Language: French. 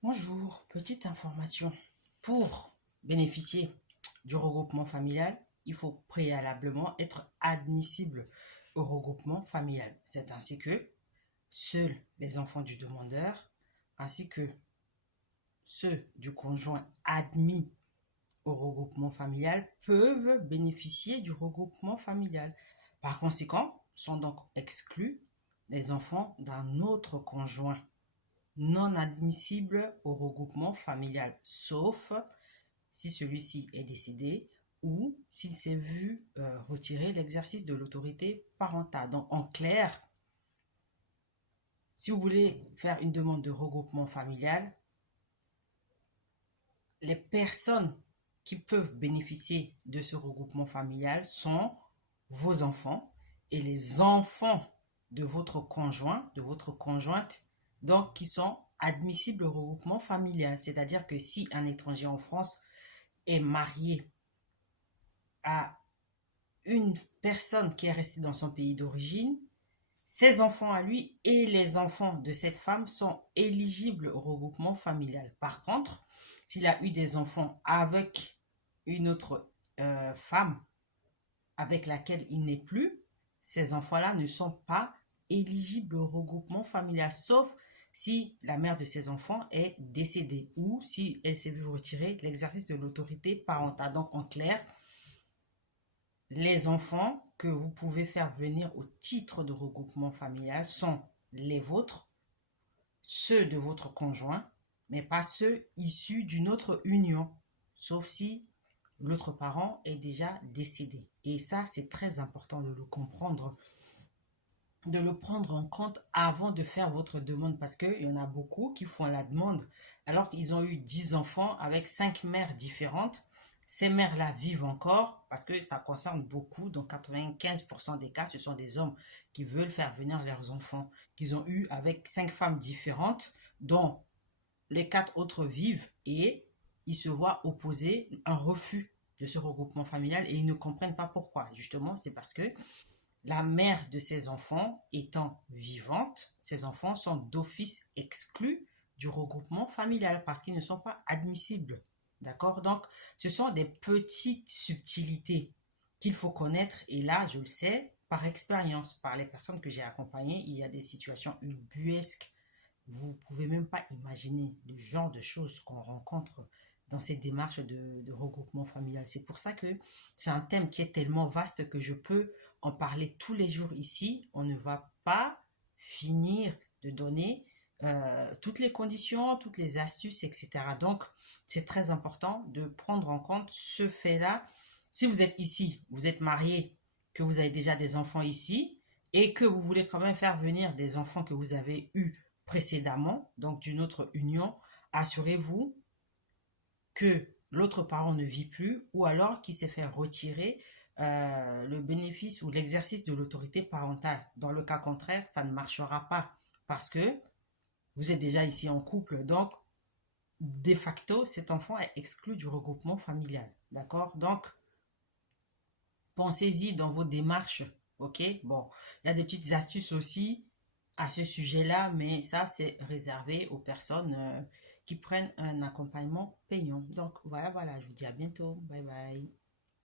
Bonjour, petite information. Pour bénéficier du regroupement familial, il faut préalablement être admissible au regroupement familial. C'est ainsi que seuls les enfants du demandeur ainsi que ceux du conjoint admis au regroupement familial peuvent bénéficier du regroupement familial. Par conséquent, sont donc exclus les enfants d'un autre conjoint non admissible au regroupement familial, sauf si celui-ci est décédé ou s'il s'est vu retirer l'exercice de l'autorité parentale. Donc, en clair, si vous voulez faire une demande de regroupement familial, les personnes qui peuvent bénéficier de ce regroupement familial sont vos enfants et les enfants de votre conjoint, de votre conjointe, donc qui sont admissibles au regroupement familial. C'est-à-dire que si un étranger en France est marié à une personne qui est restée dans son pays d'origine, ses enfants à lui et les enfants de cette femme sont éligibles au regroupement familial. Par contre, s'il a eu des enfants avec une autre femme avec laquelle il n'est plus, ces enfants-là ne sont pas éligibles au regroupement familial, sauf si la mère de ces enfants est décédée ou si elle s'est vue retirer l'exercice de l'autorité parentale. Donc, en clair, les enfants que vous pouvez faire venir au titre de regroupement familial sont les vôtres, ceux de votre conjoint, mais pas ceux issus d'une autre union, sauf si l'autre parent est déjà décédé. Et ça, c'est très important de le comprendre, de le prendre en compte avant de faire votre demande, parce qu'il y en a beaucoup qui font la demande alors qu'ils ont eu 10 enfants avec 5 mères différentes. Ces mères-là vivent encore parce que ça concerne beaucoup, donc 95% des cas, ce sont des hommes qui veulent faire venir leurs enfants qu'ils ont eu avec 5 femmes différentes, dont les 4 autres vivent, et ils se voient opposer un refus de ce regroupement familial et ils ne comprennent pas pourquoi. Justement, c'est parce que la mère de ces enfants étant vivante, ces enfants sont d'office exclus du regroupement familial parce qu'ils ne sont pas admissibles. D'accord? Donc, ce sont des petites subtilités qu'il faut connaître. Et là, je le sais par expérience, par les personnes que j'ai accompagnées. Il y a des situations ubuesques. Vous ne pouvez même pas imaginer le genre de choses qu'on rencontre dans ces démarches de regroupement familial. C'est pour ça que c'est un thème qui est tellement vaste que je peux en parler tous les jours ici. On ne va pas finir de donner toutes les conditions, toutes les astuces, etc. Donc, c'est très important de prendre en compte ce fait-là. Si vous êtes ici, vous êtes marié, que vous avez déjà des enfants ici et que vous voulez quand même faire venir des enfants que vous avez eus précédemment, donc d'une autre union, assurez-vous que l'autre parent ne vit plus ou alors qu'il s'est fait retirer le bénéfice ou l'exercice de l'autorité parentale. Dans le cas contraire, ça ne marchera pas parce que vous êtes déjà ici en couple. Donc, de facto, cet enfant est exclu du regroupement familial. D'accord? Donc, pensez-y dans vos démarches. Ok? Bon, il y a des petites astuces aussi à ce sujet-là, mais ça, c'est réservé aux personnes qui prennent un accompagnement payant. Donc, voilà, je vous dis à bientôt. Bye bye.